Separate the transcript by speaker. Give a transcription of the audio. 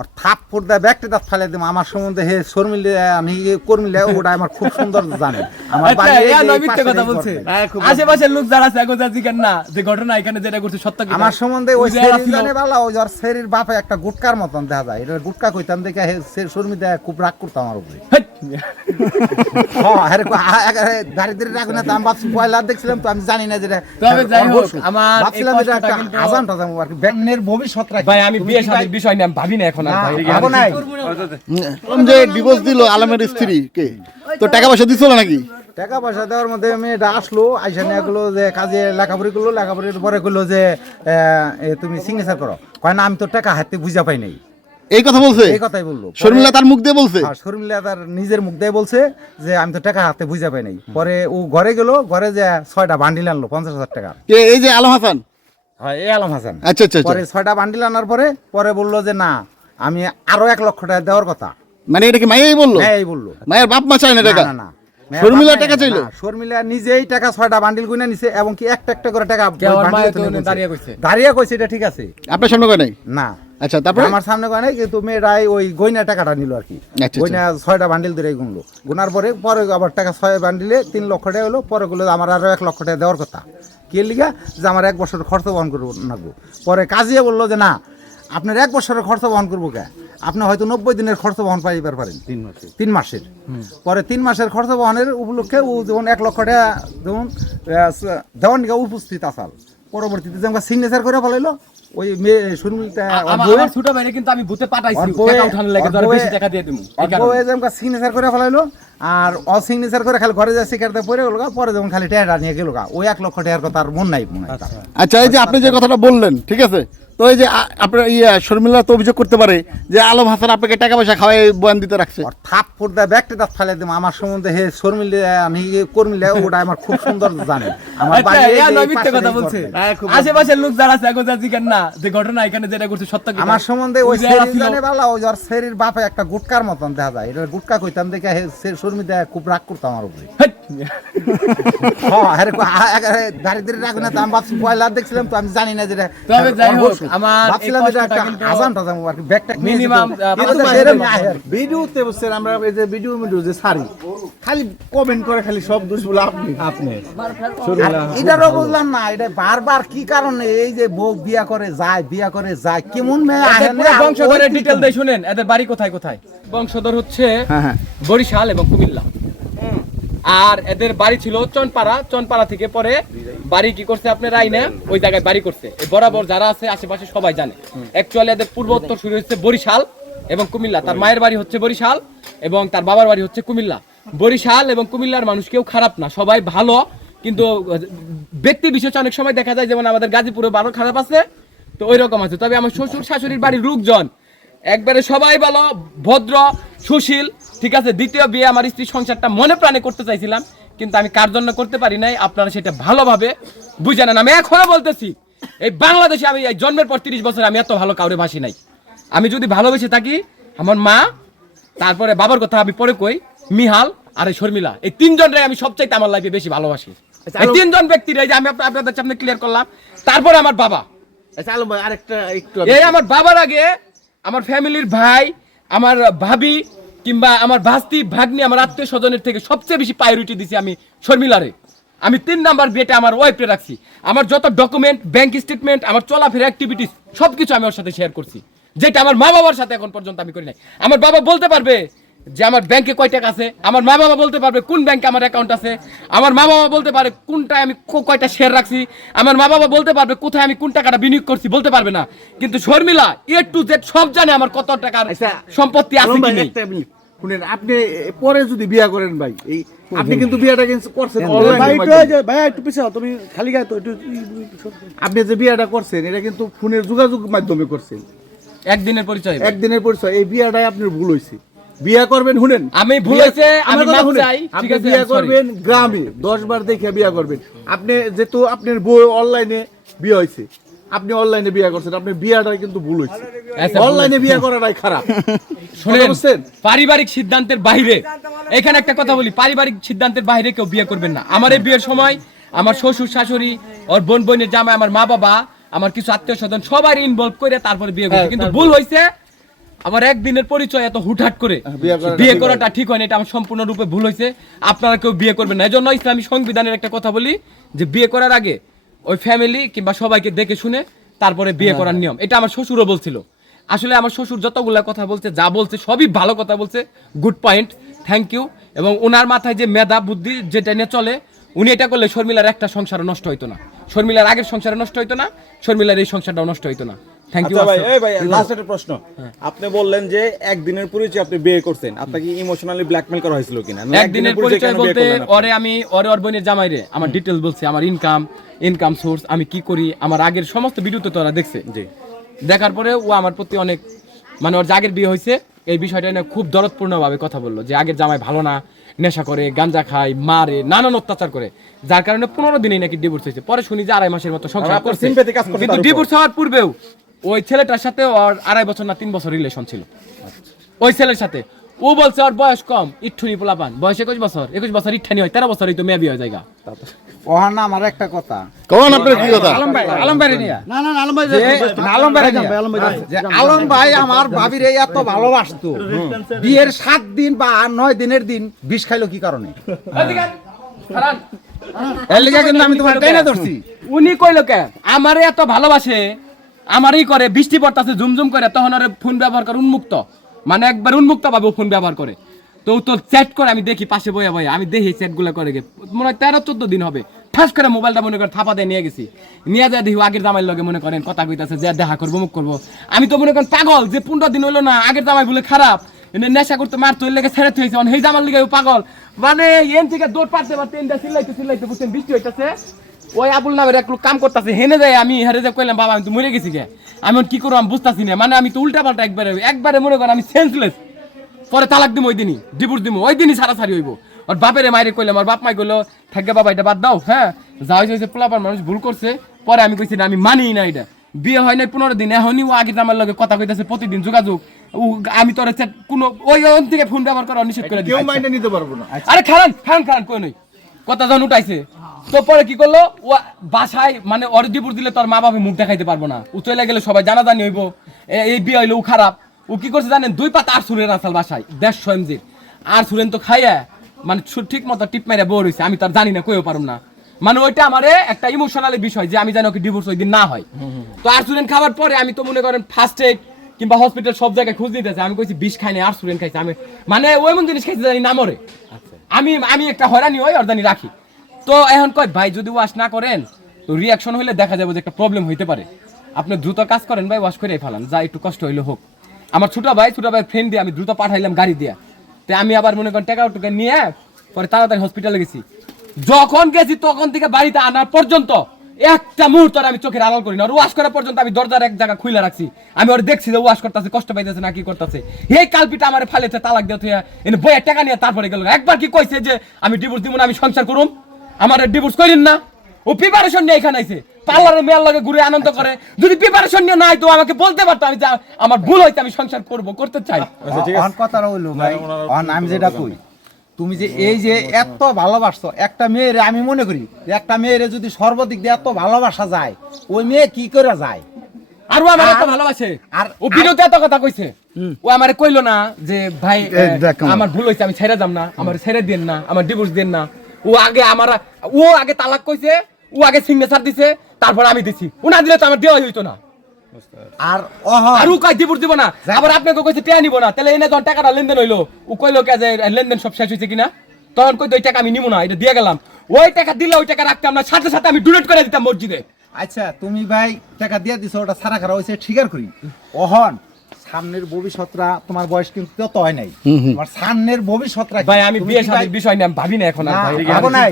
Speaker 1: আর থাপ্পড় দেয় ব্যাগটা দাঁত ফেলে দিম আমার সম্বন্ধে হে শর্মিলে আমি কর্মিলে ওটা আমার খুব সুন্দর জানে। আমার
Speaker 2: আচ্ছা, কথা বলছে।
Speaker 3: হ্যাঁ, খুব
Speaker 2: আশেপাশের লোক যারা আছে না। যে ঘটনা এখানে যেটা করছে সত্য কি
Speaker 1: আমার সম্বন্ধে ওই জানে বালা ওই যার শরীর বাপে একটা গুটকার মতন দেখা যায়। এটা গুটকা কইতাম দেখে হে সে শর্মি দেয় খুব রাগ করতো আমার উপরে। হ্যাঁ ভবিষ্যৎ
Speaker 2: ভাই আমি বিয়ে শাদীর বিষয় নিয়ে ভাবি না এখন আর ভাই
Speaker 1: ভাবো নাই।
Speaker 3: যে ডিভোর্স দিল আলমের স্ত্রী কে? তো টাকা পয়সা দিছিল নাকি?
Speaker 1: টাকা পয়সা দেওয়ার মধ্যে মেয়েটা আসলো আইসা নিয়ে গেলো যে কাজে লেখাপড়ি করল লেখাপড়ির পরে করল যে তুমি সিগনেচার করো। কয় না আমি তো টাকা হাতে বুঝা পাই নাই।
Speaker 3: এই কথা বলছে?
Speaker 1: এই কথাই বলল।
Speaker 3: শর্মিলা তার মুখ দিয়ে বলছে?
Speaker 1: শর্মিলা তার নিজের মুখ দিয়ে বলছে যে আমি তো টাকা হাতে বুঝা পাই নাই। পরে ও ঘরে গেল ঘরে যে ছয়টা বান্ডিল আনলো পঞ্চাশ হাজার টাকা।
Speaker 3: এই যে আলম হাসান?
Speaker 1: হয় এই আলম হাসান।
Speaker 3: আচ্ছা আচ্ছা আচ্ছা।
Speaker 1: পরে ছয়টা বান্ডিল আনার পরে পরে বলল যে না আমি আরও এক লক্ষ টাকা দেওয়ার কথা।
Speaker 3: মানে এটা কি মাইয়াই বলল?
Speaker 1: হ্যাঁ বলল।
Speaker 3: মায়ের বাপ মা চায় না টাকা?
Speaker 1: না
Speaker 3: শর্মিলা টাকা চাইলো?
Speaker 1: শর্মিলা নিজেই টাকা ছয়টা বান্ডিল গুনে নিছে এবং কি একটা একটা করে টাকা।
Speaker 2: দাঁড়িয়ে কইছে।
Speaker 1: দাঁড়িয়ে কইছে এটা ঠিক আছে।
Speaker 3: আপনার সামনে কয় নাই?
Speaker 1: না।
Speaker 3: আচ্ছা তারপরে?
Speaker 1: আমার সামনে কয় নাই কিন্তু মেয়েরাই ওই গয়না টাকাটা নিল আর কি।
Speaker 3: আচ্ছা,
Speaker 1: গয়না ছয়টা বান্ডিল ধরে গুনলো। গুনার পরে পরে আবার টাকা ছয় বান্ডিলে তিন লক্ষ টাকা হলো পরে গুলো আমার আরও এক লক্ষ টাকা দেওয়ার কথা। কে লিগা? যে আমার এক বছরের খরচ বহন করব নাগবো পরে কাজিয়ে বলল যে না আপনার এক বছরের খরচ বহন করব কে? আপনি হয়তো নব্বই দিনের খরচ বহন পাইবার পারেন। তিন মাসের। তিন মাসের। পরে তিন মাসের খরচ বহনের উপলক্ষে ও যেমন এক লক্ষ টাকা যেমন দেওয়ান নিকা উপস্থিত আসাল। পরবর্তীতে যেমন সিগনেচার করে ফেলাইলো ওই মেয়ে সুরমিলটা
Speaker 2: আ- আমার ছোট ভাইরে কিন্তু আমি ভূতে পাঠাইছি। টাকা উঠানোর লাগে বেশি টাকা দিয়ে দিমু। এই কারণে।
Speaker 1: সিগনেচার করে ফেলাইলো। আর অসিগনেচার করে খালি ঘরে যা সিগারেটে পড়ে গেল পরে যেমন খালি টাকা নিয়ে গেল ওই এক লক্ষ টাকার কথা আর মন নাই মনে হয়
Speaker 3: আচ্ছা। এই যে আপনি যে কথাটা বললেন ঠিক আছে? তো এই যে আপনার ইয়া শর্মিলা তো অভিযোগ করতে পারে যে আলম হাসান আপনাকে টাকা পয়সা খাওয়াই বয়ান দিতে রাখছে।
Speaker 1: আর থাপ্পড় দেয় ব্যাগটা দাঁত ফেলে দিম আমার সম্বন্ধে হে শর্মিলে আমি কর্মিলে ওটা আমার খুব সুন্দর জানে। আমার
Speaker 2: আচ্ছা,
Speaker 1: বাড়ি
Speaker 2: কথা বলছে।
Speaker 3: হ্যাঁ,
Speaker 2: আশেপাশের লোক যারা আছে এখন কেন না যে ঘটনা এখানে যেটা করছে সত্য
Speaker 1: আমার সম্বন্ধে ওই শরীর জানে বালা ওই যার শরীর বাপে একটা গুটকার মতন দেখা যায়। এটা গুটকা কইতাম দেখে হে শর্মি দেয় খুব রাগ করতো আমার উপরে। হ্যাঁ কো- আ- আ- আরে দাঁড়িয়ে দাঁড়িয়ে রাখো না আমি ভাবছি পয়লা দেখছিলাম তো আমি জানি না যেটা
Speaker 2: তবে যাই হোক,
Speaker 1: অবশ্যই।
Speaker 2: আমার
Speaker 1: ভাবছিলাম এটা একটা আজান টাজাম আর কি ব্যাগটা নিয়ে
Speaker 2: minimum,
Speaker 1: যেত।
Speaker 2: আহ,
Speaker 1: কিন্তু
Speaker 2: পাঁচ
Speaker 1: ভাই,
Speaker 2: হাজার
Speaker 1: এরম
Speaker 2: টাকা।
Speaker 1: আয় আর কি।
Speaker 4: ভিডিওতে বলছেন আমরা এই যে ভিডিও ভিডিও যে সারি খালি কমেন্ট করে খালি সব দোষ বলে আপনি
Speaker 2: আপনি
Speaker 1: এটারও বুঝলাম না এটা বারবার কি কারণে এই যে বউ বিয়া করে যায় বিয়া করে যায় কেমন মেয়ে
Speaker 2: বংশধরের ডিটেল দিয়ে শুনেন এদের বাড়ি কোথায় কোথায় বংশধর হচ্ছে
Speaker 3: হ্যাঁ হ্যাঁ
Speaker 2: বরিশাল এবং কুমিল্লা। আর এদের বাড়ি ছিল চনপাড়া। চনপাড়া থেকে পরে বাড়ি কি করছে আপনার আইনে ওই জায়গায় বাড়ি করছে। বরাবর যারা আছে, আশেপাশে সবাই জানে। অ্যাকচুয়ালি এদের পূর্ব উত্তর শুরু হচ্ছে বরিশাল এবং কুমিল্লা। তার মায়ের বাড়ি হচ্ছে বরিশাল এবং তার বাবার বাড়ি হচ্ছে কুমিল্লা। বরিশাল এবং কুমিল্লার মানুষ কেউ খারাপ না, সবাই ভালো। কিন্তু ব্যক্তি বিশেষ অনেক সময় দেখা যায়, যেমন আমাদের গাজীপুরে ভালো, খারাপ আছে, তো ওই রকম আছে। তবে আমার শ্বশুর শাশুড়ির বাড়ির লোকজন একবারে সবাই ভালো, ভদ্র, সুশীল। ঠিক আছে দ্বিতীয় বিয়ে আমার স্ত্রী সংসারটা মনে প্রাণে করতে চাইছিলাম কিন্তু আমি কার জন্য করতে পারি নাই আপনারা সেটা ভালোভাবে বুঝে নেন। আমি এখনও বলতেছি এই বাংলাদেশে আমি এই জন্মের পর তিরিশ বছর আমি এত ভালো কাউরে ভাসি নাই। আমি যদি ভালোবেসে থাকি আমার মা তারপরে বাবার কথা আমি পরে কই মিহাল আর এই শর্মিলা এই তিনজনরে আমি সবচাইতে আমার লাইফে বেশি ভালোবাসি। এই তিনজন ব্যক্তির এই যে আমি আপ- আপনাদের সামনে ক্লিয়ার করলাম তারপরে আমার বাবা।
Speaker 4: আচ্ছা আরেকটা একটু
Speaker 2: এই আমার বাবার আগে আমার ফ্যামিলির ভাই আমার ভাবি কিংবা আমার ভাস্তি, ভাগ্নি আমার আত্মীয় স্বজনের থেকে সবচেয়ে বেশি প্রায়োরিটি দিছি আমি শর্মিলারে। আমি তিন নাম্বার বিয়েটা আমার ওয়াইফে রাখছি। আমার যত ডকুমেন্ট ব্যাংক স্টেটমেন্ট আমার চলাফেরা অ্যাক্টিভিটিস সবকিছু আমি ওর সাথে শেয়ার করছি। যেটা আমার মা বাবার সাথে এখন পর্যন্ত আমি করি নাই। আমার বাবা বলতে পারবে যে আমার ব্যাংকে কয় টাকা আছে আমার মা বাবা বলতে পারবে কোন ব্যাংকে আমার অ্যাকাউন্ট আছে আমার মা বাবা বলতে পারে কোনটায় আমি কয়টা শেয়ার রাখছি আমার মা বাবা বলতে পারবে কোথায় আমি কোন টাকাটা বিনিয়োগ করছি বলতে পারবে না। কিন্তু শর্মিলা এ টু জেড সব জানে আমার কত টাকার
Speaker 4: আচ্ছা,
Speaker 2: সম্পত্তি আছে কি নেই।
Speaker 4: শুনেন আপনি পরে যদি বিয়া করেন ভাই এই আপনি কিন্তু বিয়াটা কিন্তু করছেন
Speaker 5: ভাই একটু পিছাও তুমি খালি গায়ে তো একটু
Speaker 4: আপনি যে বিয়াটা করছেন এটা কিন্তু ফোনের যোগাযোগ মাধ্যমে করছেন।
Speaker 2: একদিনের পরিচয়।
Speaker 4: একদিনের পরিচয় এই বিয়াটাই আপনার ভুল হয়েছে বিয়া করবেন শুনেন।
Speaker 2: আমি ভুল
Speaker 4: বিয়া-
Speaker 2: হয়েছে, আমি
Speaker 4: আমার কথা
Speaker 2: মাপ। চাই, ঠিক
Speaker 4: আপনি
Speaker 2: আছে,
Speaker 4: বিয়া করবেন গ্রামে দশ বার দেখে বিয়া করবেন। আপনি যেহেতু আপনার বই অনলাইনে বিয়ে হয়েছে আপনি অনলাইনে বিয়া করছেন আপনার বিয়াটা কিন্তু ভুল
Speaker 2: আচ্ছা,
Speaker 4: অনলাইনে বিয়া করাটাই খারাপ।
Speaker 2: শুনেন? পারিবারিক সিদ্ধান্তের বাইরে। এখানে একটা কথা বলি পারিবারিক সিদ্ধান্তের বাইরে কেউ বিয়ে করবেন না। আমার এই বিয়ের সময় আমার শ্বশুর শাশুড়ি ওর বোন বোনের জামাই আমার মা বাবা আমার কিছু আত্মীয় স্বজন সবাই ইনভলভ করে তারপরে বিয়ে করছে। কিন্তু ভুল হয়েছে আবার একদিনের পরিচয় এত হুটহাট করে।
Speaker 4: বিয়ে করাটা ঠিক
Speaker 2: হয়নি। এটা আমার সম্পূর্ণরূপে ভুল হয়েছে। আপনারা কেউ বিয়ে করবেন না। এই জন্য ইসলামী সংবিধানের একটা কথা বলি যে বিয়ে করার আগে ওই ফ্যামিলি কিংবা সবাইকে দেখে শুনে তারপরে বিয়ে করার নিয়ম। এটা আমার শ্বশুরও বলছিল। আসলে আমার শ্বশুর যতগুলা কথা বলছে যা বলছে সবই ভালো কথা বলছে। গুড পয়েন্ট থ্যাংক ইউ এবং ওনার মাথায় যে মেধা বুদ্ধি যেটা নিয়ে চলে উনি এটা করলে শর্মিলার একটা সংসার নষ্ট হইতো না। শর্মিলার আগের সংসারে নষ্ট হইতো না শর্মিলার এই সংসারটাও নষ্ট হইতো না। থ্যাংক ইউ
Speaker 6: আচ্ছা ভাই এই ভাই লাস্ট একটা প্রশ্ন। আপনি বললেন যে একদিনের পরিচয় আপনি বিয়ে করছেন। আপনাকে ইমোশনালি ব্ল্যাকমেল করা হয়েছিল কিনা?
Speaker 2: একদিনের
Speaker 6: পরিচয়
Speaker 2: বলতে ওরে আমি ওরে ওর বোনের জামাই রে আমার বলছে আমার ইনকাম ইনকাম সোর্স আমি কি করি আমার আগের সমস্ত ভিডিও তো তোরা দেখছে।
Speaker 6: জি।
Speaker 2: দেখার পরে ও আমার প্রতি অনেক মানে ওর যে আগের বিয়ে হয়েছে এই বিষয়টা নিয়ে খুব দরদপূর্ণ ভাবে কথা বলল যে আগের জামাই ভালো না নেশা করে গাঞ্জা খায় মারে নানান অত্যাচার করে। যার কারণে পনেরো দিনেই নাকি ডিভোর্স হয়েছে। পরে শুনি যে আড়াই মাসের মতো সংসার করছে। কিন্তু ডিভোর্স হওয়ার পূর্বেও ওই ছেলেটার সাথে ওর আড়াই বছর না তিন বছর রিলেশন ছিল। ওই ছেলের সাথে। ও বলছে ওর বয়স কম ইঠুনি পোলাপান। বয়স একুশ বছর। একুশ বছর ইঠানি হয় তেরো বছরই তো মেয়ে বিয়ে হয় জায়গা
Speaker 1: ওহার না আমার একটা কথা।
Speaker 3: কখন আপনার কি কথা?
Speaker 1: আলম ভাই আলম ভাই নিয়ে
Speaker 5: না না না আলম ভাই
Speaker 1: আলম ভাই
Speaker 5: আলম ভাই
Speaker 1: যে আলম ভাই আমার ভাবির এই এত ভালোবাসতো। বিয়ের সাত দিন বা নয় দিনের দিন বিষ খাইলো কি কারণে? এর লিগে কিন্তু আমি তোমার টেনে ধরছি।
Speaker 2: উনি কইলো কে? আমার এত ভালোবাসে আমারই করে, বৃষ্টি পড়তাছে, ঝুমঝুম করে, তখন ওরে ফোন ব্যবহার করে, উন্মুক্ত। মানে একবার উন্মুক্ত ভাবে ফোন ব্যবহার করে। তো তো চ্যাট করে, আমি দেখি, পাশে বয়ে বয়ে আমি দেখি চ্যাটগুলো করে গে। মনে হয় তেরো, চোদ্দ দিন হবে। ঠাস করে মোবাইলটা মনে করে থাপা দিয়ে নিয়ে গেছি। নিয়ে যায় দেখি আগের জামাইয়ের লগে মনে করেন কথা কইতাছে, যে দেখা করব, মুখ করব। আমি তো মনে করেন পাগল, যে পনেরো দিন হইল না, আগের জামাই বলে খারাপ। নেশা করতে মার তো লেগে ছেড়ে থইছে অন হেই জামার লিগে পাগল। মানে এন থেকে দৌড় পারতে পারতে এনটা চিল্লাইতে চিল্লাইতে বুঝছেন, বৃষ্টি হইতাছে। ওই আবুল নামের এক কাম করতেছে হেনে যায় আমি হেরে যে কইলাম বাবা আমি তো মরে গেছি গে। আমি কি করব আমি বুঝতেছি না। মানে আমি তো উল্টা পাল্টা একবারে একবারে মনে করেন আমি সেন্সলেস পরে তালাক দিম ওই দিনই ডিভোর্স দিম ওই দিনই সারাসারি হইব। আর বাপেরে মাইরে কইলাম আর বাপ মাই কইলো থাকে বাবা এটা বাদ দাও হ্যাঁ? যা হয়েছে হয়েছে পোলাপার মানুষ ভুল করছে। পরে আমি কইছি না আমি মানি না এটা। বিয়ে হয় নাই পনেরো দিন এখনই ও আগে আমার লগে কথা কইতাছে প্রতিদিন যোগাযোগ। আমি তোর কোনো ওই ওন থেকে ফোন ব্যবহার করা নিষেধ করে
Speaker 4: কেউ
Speaker 2: দিই
Speaker 4: মাইনে নিতে পারব না।
Speaker 2: আরে খারান খারান খারান কই নই। কথা যখন উঠাইছে তো পরে কি করল? ও বাসায় মানে ওর ডিপুর দিলে তোর মা বাবা মুখ দেখাইতে পারব না। ও চলে গেলে সবাই জানাজানি হইব এই বিয়ে হইল ও খারাপ। ও কি করছে জানেন? দুই পাতা আর সুরেন আসাল বাসায় দেড়শো এমজির আর সুরেন তো খাইয়া মানে ঠিক মতো টিপ মেরে বড় হইছে আমি তো আর জানি না কইও পারুম না। মানে ওইটা আমারে একটা ইমোশনাল বিষয় যে আমি জানি ওকে ডিভোর্স ওই দিন না হয়। তো আর সুরেন খাবার পরে আমি তো মনে করেন ফার্স্ট এড কিংবা হসপিটাল সব জায়গায় খুঁজ দিতেছে আমি কইছি বিষ খাইনি আর সুরেন খাইছে। আমি মানে ওই এমন জিনিস খাইছে জানি না মরে। আমি আমি একটা হয়রানি হয় অর্দানি রাখি। তো এখন কয়, ভাই, যদি ওয়াশ না করেন, তো রিয়াকশন হইলে দেখা যাবে যে একটা প্রবলেম হইতে পারে। আপনি দ্রুত কাজ করেন ভাই ওয়াশ করে ফেলান, যা একটু কষ্ট হইলে হোক। আমার ছোট ভাই ছোট ভাই ফ্রেন্ড দিয়ে আমি দ্রুত পাঠাইলাম গাড়ি দিয়ে। তো আমি আবার মনে করেন টাকা টুকা নিয়ে পরে তাড়াতাড়ি হসপিটালে গেছি। যখন গেছি তখন থেকে বাড়িতে আনার পর্যন্ত একটা মুহূর্ত আমি চোখের আড়াল করি না। আর ওয়াশ করা পর্যন্ত আমি দরজার এক জায়গা খুলে রাখছি। আমি ওর দেখছি যে ওয়াশ করতেছে, কষ্ট পাইতেছে না, কি করতেছে। এই কালপিটা আমার ফালেতে তালাক দিয়ে থুয়া এনে বইয়া টাকা নিয়ে তারপরে গেল। একবার কি কইছে যে, আমি ডিভোর্স দিব না, আমি সংসার করুম? আমার ডিভোর্স করিন না। ও প্রিপারেশন নিয়ে এখানে আইছে। পার্লারে মেয়ের লগে ঘুরে আনন্দ করে। যদি প্রিপারেশন নিয়ে নাই তো আমাকে বলতে পারতো আমি আমার ভুল হইতে আমি সংসার করব করতে চাই।
Speaker 1: অহন কথা হইল ভাই। অহন আমি যেটা কই তুমি যে এই যে এত ভালোবাসছো একটা মেয়েরে আমি মনে করি একটা মেয়েরে যদি সর্বদিক দিয়ে এত ভালোবাসা যায় ওই মেয়ে কি করে যায়?
Speaker 2: আর ও আমার এত ভালোবাসে? আর ও বিরুদ্ধে এত কথা কইছে। ও আমারে কইলো না যে ভাই। আমার। ভুল হইছে আমি ছেড়ে যাম না আমার ছেড়ে দেন না আমার ডিভোর্স দেন না। ও আগে আমার ও আগে তালাক কইছে ও আগে সিগনেচার দিছে তারপর আমি দিছি। ও না দিলে তো আমার দেওয়া হইতো না।
Speaker 1: আর
Speaker 2: আর ও কয় ডিভোর্স দিব না। আবার আপনাকে কইছে টেয়া নিব না। তাহলে এনে যখন টাকাটা লেনদেন হইল ও কইলো কে যে লেনদেন সব শেষ হইছে কিনা? তখন কই ওই টাকা আমি নিব না এটা দিয়ে গেলাম। ওই টাকা দিলে ওই টাকা রাখতাম না সাথে সাথে আমি ডোনেট করে দিতাম মসজিদে।
Speaker 1: আচ্ছা তুমি ভাই টাকা দিয়ে দিছো ওটা সারা খারাপ হয়েছে স্বীকার করি অহন সামনের ভবিষ্যৎরা তোমার বয়স কিন্তু তত হয় নাই। তোমার সামনের ভবিষ্যৎরা
Speaker 2: ভাই আমি বিয়ে শাদীর বিষয় নিয়ে আমি ভাবি না এখন আর ভাই।